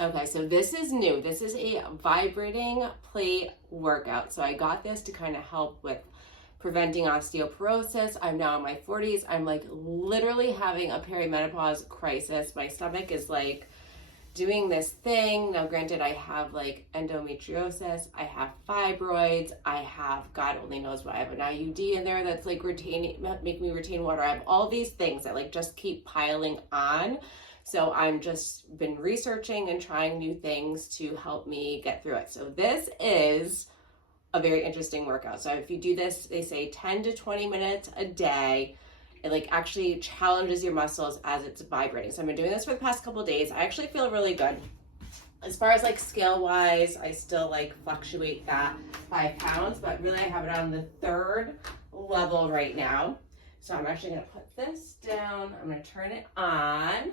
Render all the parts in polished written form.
Okay, so this is new. This is a vibrating plate workout. So I got this to kind of help with preventing osteoporosis. I'm now in my 40s. I'm like literally having a perimenopause crisis. My stomach is like doing this thing. Now, granted, I have like endometriosis, I have fibroids, I have, God only knows what, I have an IUD in there that's like make me retain water. I have all these things that like just keep piling on. So I'm just been researching and trying new things to help me get through it. So this is a very interesting workout. So if you do this, they say 10 to 20 minutes a day. It like actually challenges your muscles as it's vibrating. So I've been doing this for the past couple of days. I actually feel really good. As far as like scale wise, I still like fluctuate that 5 pounds, but really I have it on the 3rd level right now. So I'm actually gonna put this down. I'm gonna turn it on.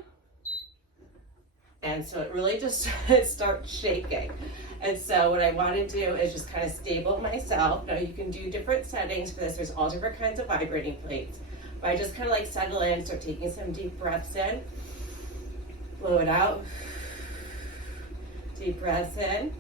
And so it really just starts shaking. And so what I want to do is just kind of stable myself. Now you can do different settings for this. There's all different kinds of vibrating plates. But I just kind of like settle in, start taking some deep breaths in, blow it out, deep breaths in.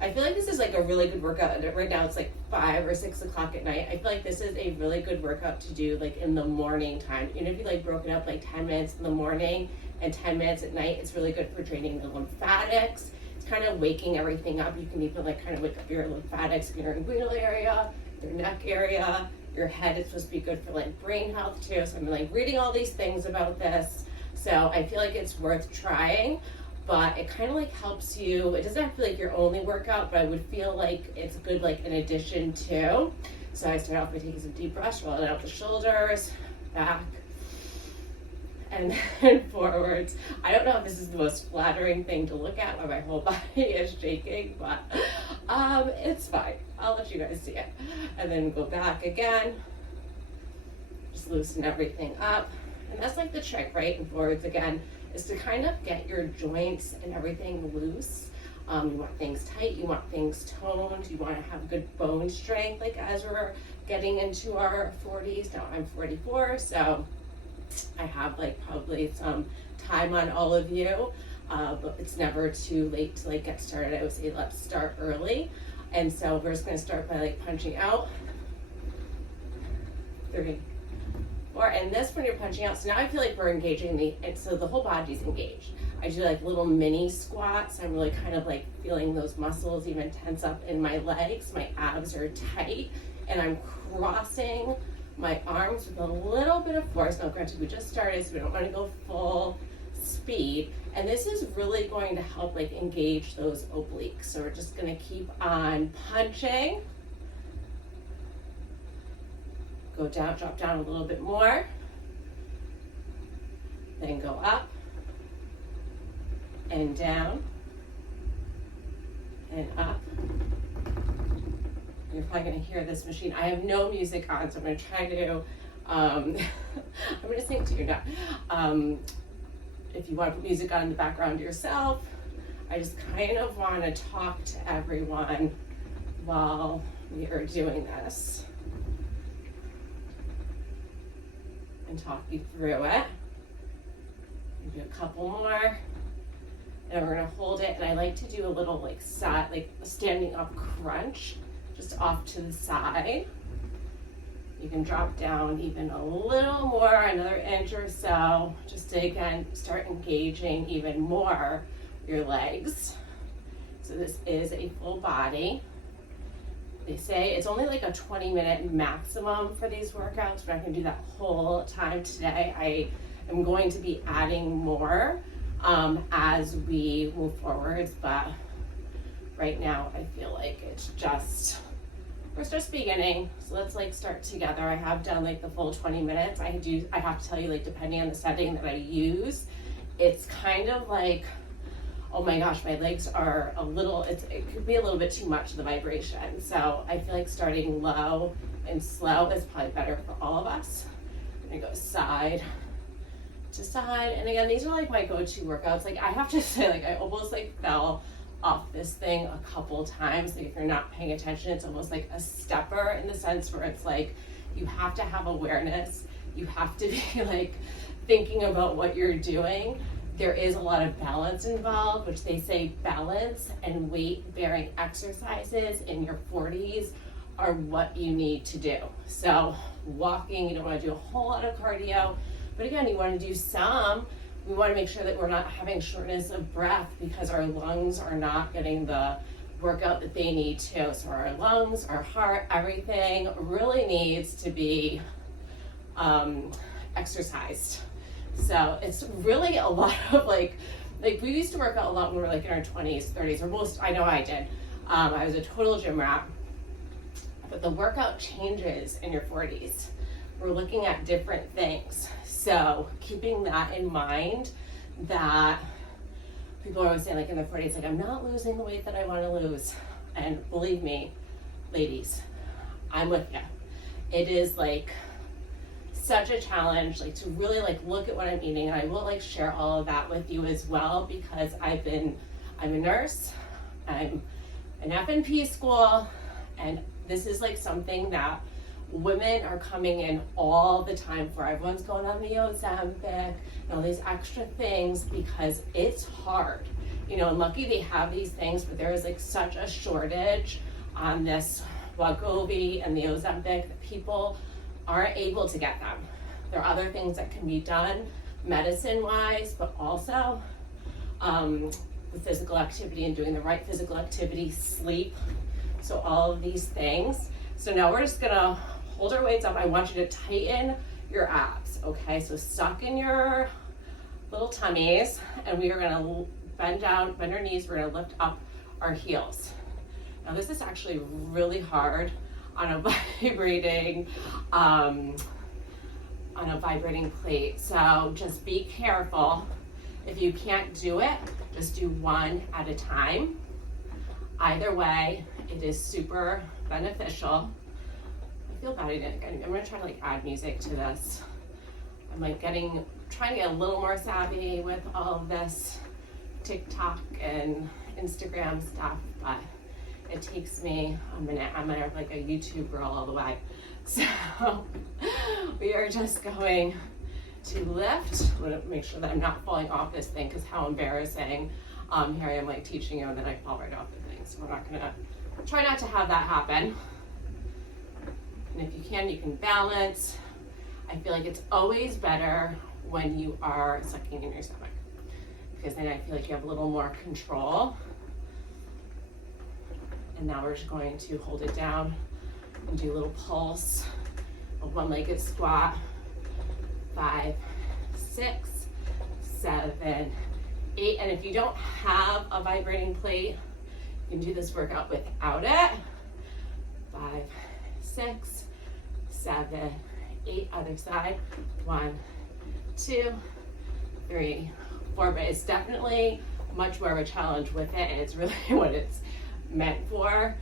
I feel like this is like a really good workout. Right now it's like 5 or 6 o'clock at night. I feel like this is a really good workout to do like in the morning time. Even if you like broke it up like 10 minutes in the morning and 10 minutes at night, it's really good for draining the lymphatics. It's kind of waking everything up. You can even like kind of wake up your lymphatics in your inguinal area, your neck area, your head. It's supposed to be good for like brain health too. So I'm like reading all these things about this. So I feel like it's worth trying, but it kind of like helps you. It doesn't have to be like your only workout, but I would feel like it's good like in addition to. So I start off by taking some deep breaths, rolling out the shoulders, back, and then forwards. I don't know if this is the most flattering thing to look at when my whole body is shaking, but it's fine. I'll let you guys see it. And then go back again. Just loosen everything up. And that's like the trick, right? And forwards again, is to kind of get your joints and everything loose. You want things tight, you want things toned, you want to have good bone strength, like as we're getting into our 40s. Now I'm 44, so I have like probably some time on all of you, but it's never too late to like get started. I would say let's start early. And so we're just gonna start by like punching out. 3, 4, and this when you're punching out, so now I feel like we're engaging and so the whole body's engaged. I do like little mini squats. I'm really kind of like feeling those muscles even tense up in my legs. My abs are tight, and I'm crossing my arms with a little bit of force. Now granted, we just started, so we don't want to go full speed. And this is really going to help like engage those obliques. So we're just gonna keep on punching. Go down, drop down a little bit more. Then go up and down and up. You're probably gonna hear this machine. I have no music on, so I'm gonna try to, I'm gonna sing to you now. If you wanna put music on in the background yourself, I just kind of wanna talk to everyone while we are doing this and talk you through it. Do a couple more. And we're gonna hold it, and I like to do a little like side, like standing up crunch, just off to the side. You can drop down even a little more, another inch or so, just to again start engaging even more your legs. So this is a full body. They say it's only like a 20-minute maximum for these workouts. We're not gonna do that whole time today. I am going to be adding more as we move forwards, but right now I feel like it's just, we're just beginning. So let's like start together. I have done like the full 20 minutes. I have to tell you, like depending on the setting that I use, it's kind of like, oh my gosh, my legs are a little, it could be a little bit too much of the vibration. So I feel like starting low and slow is probably better for all of us. I'm gonna go side to side. And again, these are like my go-to workouts. Like I have to say, like I almost like fell off this thing a couple times. Like if you're not paying attention, it's almost like a stepper in the sense where it's like you have to have awareness. You have to be like thinking about what you're doing there is a lot of balance involved, which they say balance and weight bearing exercises in your 40s are what you need to do. So walking, you don't want to do a whole lot of cardio, but again, you want to do some. We want to make sure that we're not having shortness of breath because our lungs are not getting the workout that they need to. So our lungs, our heart, everything really needs to be exercised. So it's really a lot of like we used to work out a lot when we were like in our 20s, 30s, or most, I know I did. I was a total gym rat. But the workout changes in your 40s. We're looking at different things. So keeping that in mind, that people are always saying like in their 40s, like, I'm not losing the weight that I want to lose. And believe me, ladies, I'm with you. It is like such a challenge, like to really like look at what I'm eating. And I will like share all of that with you as well, because I'm a nurse, I'm an F&P school, and this is like something that women are coming in all the time for. Everyone's going on the Ozempic and all these extra things because it's hard. You know, and lucky they have these things, but there is like such a shortage on this Wegovy and the Ozempic that people aren't able to get them. There are other things that can be done medicine-wise, but also with physical activity and doing the right physical activity, sleep. So all of these things. So now we're just gonna hold our weights up. I want you to tighten your abs, okay? So suck in your little tummies, and we are gonna bend down, bend our knees. We're gonna lift up our heels. Now this is actually really hard on a vibrating plate. So just be careful. If you can't do it, just do one at a time. Either way, it is super beneficial. I feel bad I'm gonna try to like add music to this. I'm like trying to get a little more savvy with all of this TikTok and Instagram stuff, but it takes me a minute. I'm like a YouTube girl all the way. So we are just going to lift. I'm gonna make sure that I'm not falling off this thing, because how embarrassing. Here I am like teaching you and then I fall right off the thing. So we're not gonna, try not to have that happen. And if you can balance. I feel like it's always better when you are sucking in your stomach, because then I feel like you have a little more control. And now we're just going to hold it down and do a little pulse, a one-legged squat. 5, 6, 7, 8. And if you don't have a vibrating plate, you can do this workout without it. 5, 6, 7, 8. Other side. 1, 2, 3, 4. But it's definitely much more of a challenge with it, and it's really what it's meant for.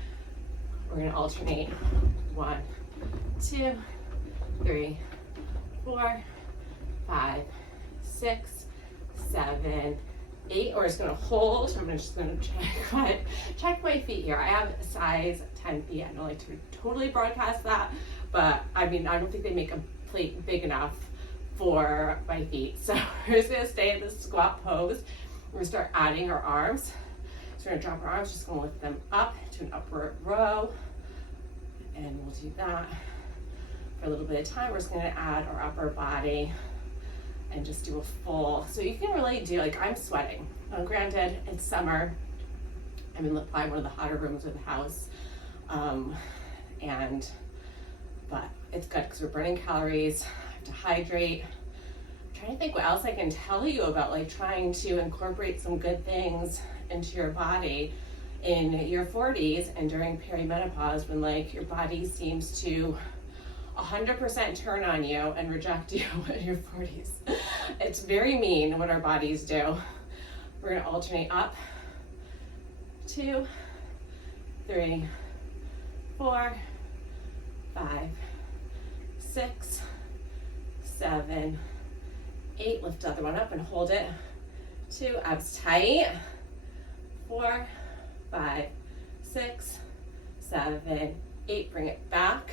We're going to alternate. 1, 2, 3, 4, 5, 6, 7, 8. Or it's going to hold. I'm just going to check my feet here. I have a size 10 feet. I don't like to totally broadcast that, but I mean, I don't think they make a plate big enough for my feet. So we're just going to stay in this squat pose. We're going to start adding our arms. So we're going to drop our arms, just going to lift them up to an upward row. And we'll do that for a little bit of time. We're just going to add our upper body and just do a full. So you can really do, like, I'm sweating. Granted, it's summer. I'm in probably one of the hotter rooms of the house. But it's good because we're burning calories. I have to hydrate. I'm trying to think what else I can tell you about, like, trying to incorporate some good things into your body in your 40s and during perimenopause, when like your body seems to 100% turn on you and reject you in your 40s. It's very mean what our bodies do. We're going to alternate up. 2, 3, 4, 5, 6, 7, 8. Lift the other one up and hold it. 2, abs tight. 4, 5, 6, 7, 8. Bring it back.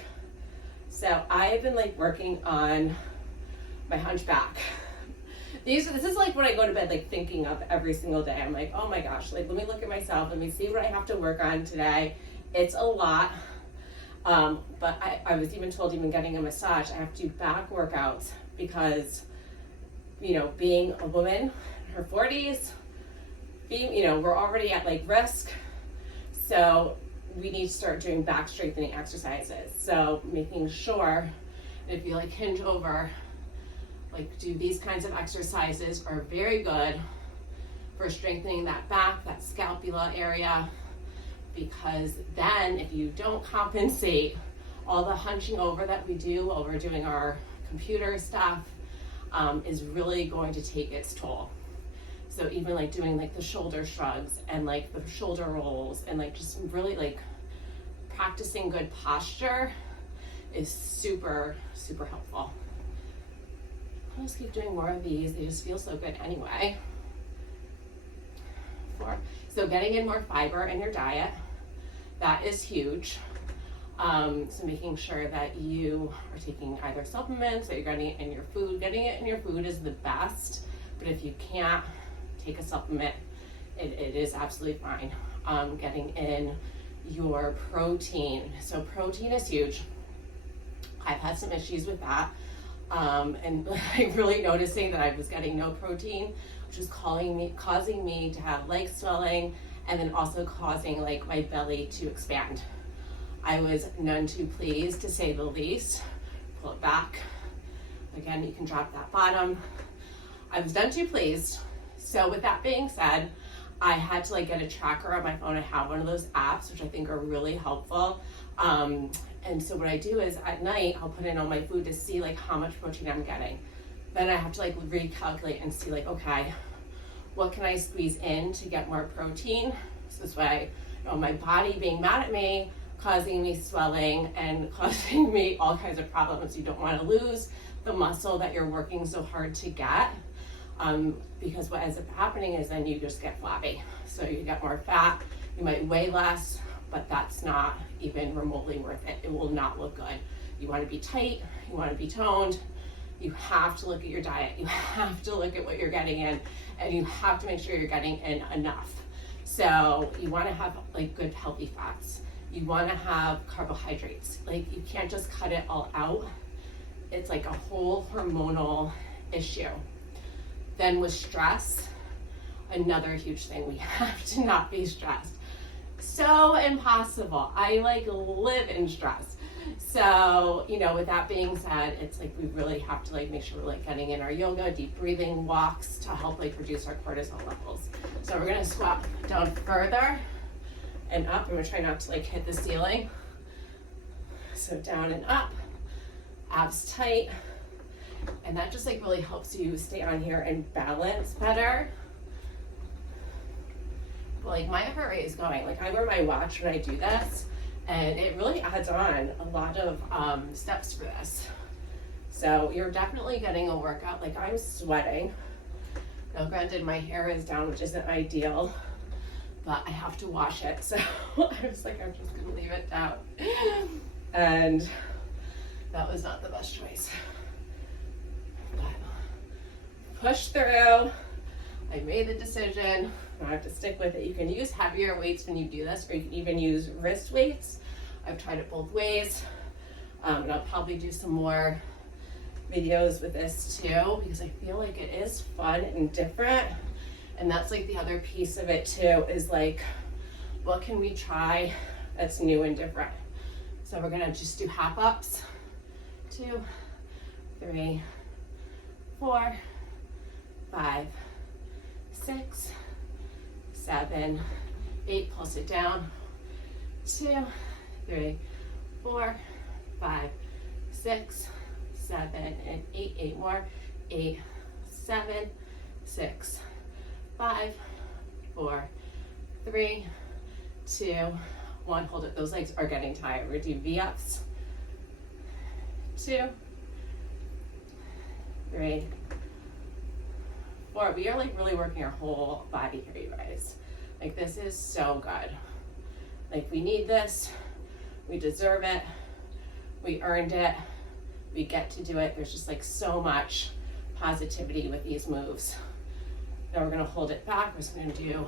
So I've been like working on my hunchback. This is like what I go to bed like thinking of every single day. I'm like, oh my gosh, like let me look at myself, let me see what I have to work on today. It's a lot. But I was even told, even getting a massage, I have to do back workouts because, you know, being a woman in her 40s, being, you know, we're already at like risk. So we need to start doing back strengthening exercises. So making sure that if you like hinge over, like do these kinds of exercises are very good for strengthening that back, that scapula area, because then if you don't compensate, all the hunching over that we do while we're doing our computer stuff is really going to take its toll. So even like doing like the shoulder shrugs and like the shoulder rolls and like just really like practicing good posture is super, super helpful. I'll just keep doing more of these. They just feel so good anyway. 4. So getting in more fiber in your diet, that is huge. So making sure that you are taking either supplements or you're getting it in your food. Getting it in your food is the best, but if you can't take a supplement, it is absolutely fine. Getting in your protein. So protein is huge. I've had some issues with that. And like really noticing that I was getting no protein, which was causing me to have leg swelling and then also causing like my belly to expand. I was none too pleased, to say the least. Pull it back. Again, you can drop that bottom. I was none too pleased. So with that being said, I had to like get a tracker on my phone. I have one of those apps, which I think are really helpful. And so what I do is at night, I'll put in all my food to see like how much protein I'm getting. Then I have to like recalculate and see like, okay, what can I squeeze in to get more protein? So this way, you know, my body being mad at me, causing me swelling and causing me all kinds of problems. You don't want to lose the muscle that you're working so hard to get, because what ends up happening is then you just get flabby. So you get more fat, you might weigh less, but that's not even remotely worth it. It will not look good. You want to be tight, you want to be toned, you have to look at your diet, you have to look at what you're getting in, and you have to make sure you're getting in enough. So you want to have like good healthy fats. You want to have carbohydrates. Like you can't just cut it all out. It's like a whole hormonal issue. Then with stress, another huge thing, we have to not be stressed. So impossible. I like live in stress. So, you know, with that being said, it's like we really have to like make sure we're like getting in our yoga, deep breathing, walks to help like reduce our cortisol levels. So we're gonna squat down further and up. I'm gonna try not to like hit the ceiling. So down and up, abs tight. And that just like really helps you stay on here and balance better. But like my heart rate is going. Like I wear my watch when I do this, and it really adds on a lot of steps for this. So you're definitely getting a workout. Like I'm sweating. Now granted, my hair is down, which isn't ideal, but I have to wash it. So I was like, I'm just gonna leave it down. And that was not the best choice. But push through. I made the decision. I have to stick with it. You can use heavier weights when you do this, or you can even use wrist weights. I've tried it both ways. And I'll probably do some more videos with this too, because I feel like it is fun and different. And that's like the other piece of it too, is like, what can we try that's new and different? So we're gonna just do half ups. 2, 3, 4, 5, 6, 7, 8, pulse it down. 2, 3, 4, 5, 6, 7, and 8. 8 more. 8, 7, 6, 5, 4, 3, 2, 1. Hold it. Those legs are getting tired. We're gonna do V-ups. 2, 3, 4. We are like really working our whole body here, you guys. Like this is so good. Like we need this. We deserve it. We earned it. We get to do it. There's just like so much positivity with these moves. Now we're gonna hold it back. We're just gonna do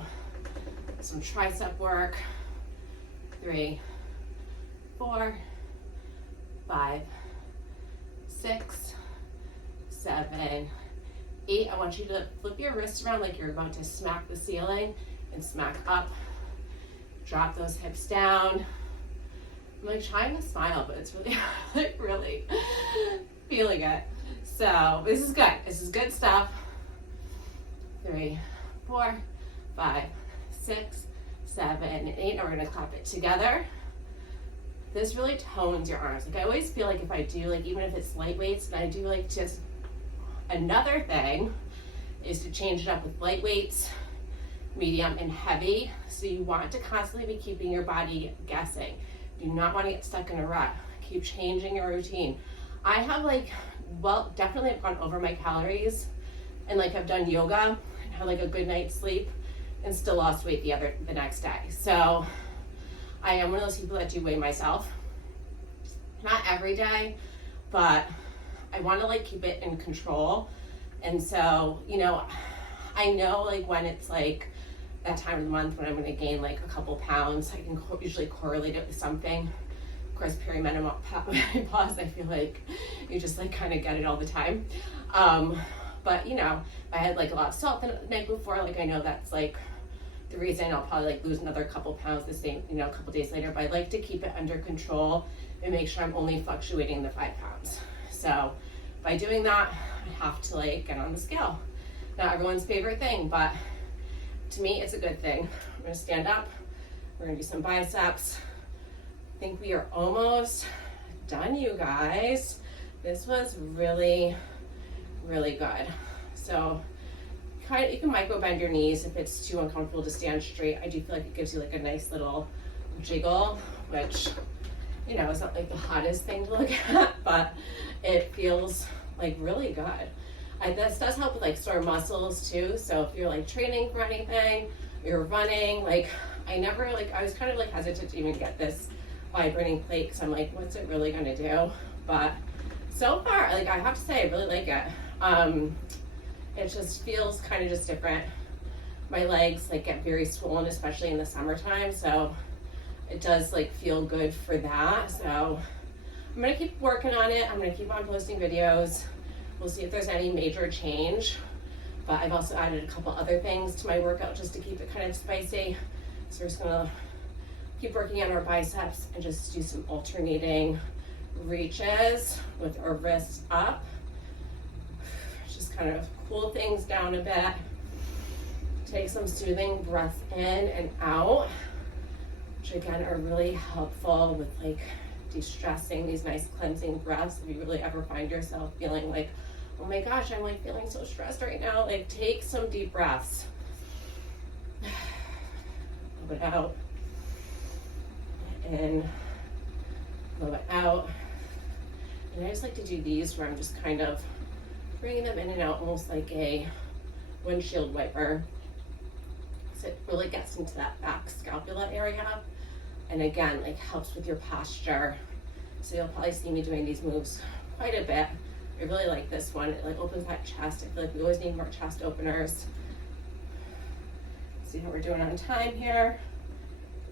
some tricep work. 3, 4, 5, 6, 7, 8. I want you to flip your wrists around like you're about to smack the ceiling and smack up. Drop those hips down. I'm like trying to smile, but it's really, like really feeling it. So this is good. This is good stuff. 3, 4, 5, 6, 7, and 8. Now we're gonna clap it together. This really tones your arms. Like I always feel like if I do, like even if it's light weights, and I do like just another thing is to change it up with light weights, medium, and heavy. So you want to constantly be keeping your body guessing. Do not want to get stuck in a rut. Keep changing your routine. I have like, well, definitely I've gone over my calories, and like I've done yoga and had like a good night's sleep and still lost weight the next day. So I am one of those people that do weigh myself. Not every day, but I want to like keep it in control. And so, you know, I know like when it's like that time of the month when I'm going to gain like a couple pounds, I can usually correlate it with something. Of course, perimenopause, I feel like you just like kind of get it all the time. But you know, if I had like a lot of salt the night before, like I know that's like the reason I'll probably like lose another couple pounds the same, you know, a couple days later. But I like to keep it under control and make sure I'm only fluctuating the 5 pounds. So by doing that, I have to like get on the scale. Not everyone's favorite thing, but to me, it's a good thing. I'm gonna stand up. We're gonna do some biceps. I think we are almost done, you guys. This was really, really good. So you can micro bend your knees if it's too uncomfortable to stand straight. I do feel like it gives you like a nice little jiggle, which, you know, is not like the hottest thing to look at, but it feels like really good. This does help with like sore muscles too. So if you're like training for anything, you're running, like I was kind of like hesitant to even get this vibrating plate because I'm like, what's it really gonna do? But so far, like I have to say, I really like it. It just feels kind of just different. My legs like get very swollen, especially in the summertime. So it does like feel good for that. So I'm gonna keep working on it. I'm gonna keep on posting videos. We'll see if there's any major change. But I've also added a couple other things to my workout just to keep it kind of spicy. So we're just gonna keep working on our biceps and just do some alternating reaches with our wrists up. Just kind of cool things down a bit. Take some soothing breaths in and out, which again are really helpful with like de-stressing, these nice cleansing breaths. If you really ever find yourself feeling like, oh my gosh, I'm like feeling so stressed right now, like take some deep breaths. A little bit out, in, a little bit out. And I just like to do these where I'm just kind of bringing them in and out almost like a windshield wiper. So it really gets into that back scapula area. And again, like helps with your posture. So you'll probably see me doing these moves quite a bit. I really like this one. It like opens that chest. I feel like we always need more chest openers. See how we're doing on time here.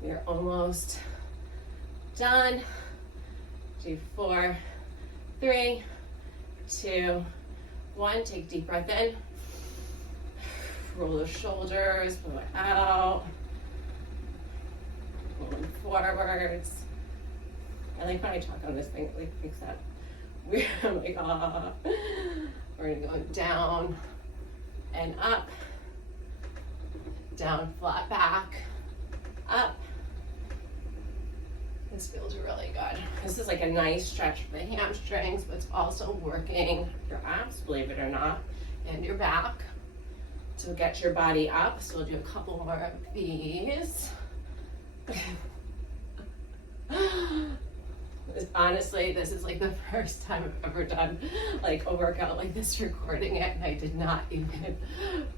We are almost done. Do 4, 3, 2, 1. Take a deep breath in. Roll the shoulders, blow it out. Rolling forwards. I like when I talk on this thing, it like makes that weird. I'm like, ah. We're gonna go down and up. Down, flat back, up. This feels really good. This is like a nice stretch for the hamstrings, but it's also working your abs, believe it or not, and your back to get your body up. So we'll do a couple more of these. Honestly, this is like the first time I've ever done like a workout like this, recording it, and I did not even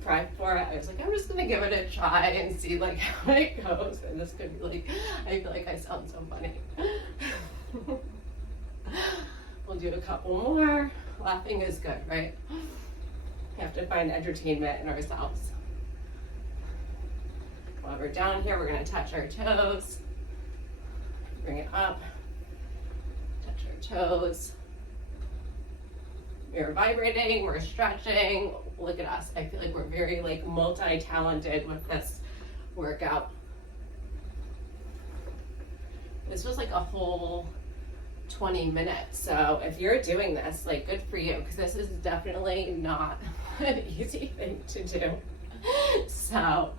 prep for it. I was like, I'm just gonna give it a try and see like how it goes. And this could be like, I feel like I sound so funny. We'll do a couple more. Laughing is good, right? We have to find entertainment in ourselves. While we're down here, we're going to touch our toes. Bring it up. Touch our toes. We're vibrating, we're stretching. Look at us. I feel like we're very like multi-talented with this workout. This was like a whole 20 minutes. So if you're doing this, like, good for you, because this is definitely not an easy thing to do. So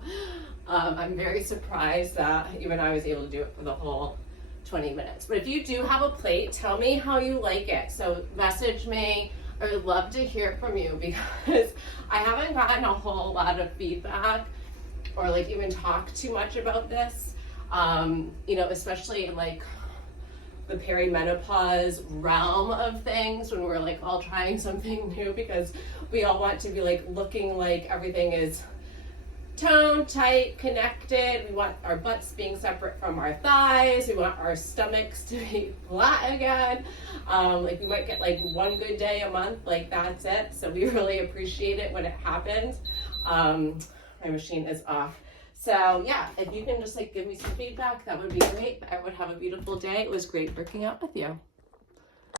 I'm very surprised that even I was able to do it for the whole 20 minutes. But if you do have a plate, tell me how you like it. So message me. I would love to hear from you, because I haven't gotten a whole lot of feedback or like even talk too much about this, you know, especially in like the perimenopause realm of things, when we're like all trying something new, because we all want to be like looking like everything is toned, tight, connected. We want our butts being separate from our thighs. We want our stomachs to be flat again. Like, we might get like one good day a month, like that's it. So we really appreciate it when it happens. My machine is off. So yeah, if you can just like give me some feedback, that would be great. I would have a beautiful day. It was great working out with you.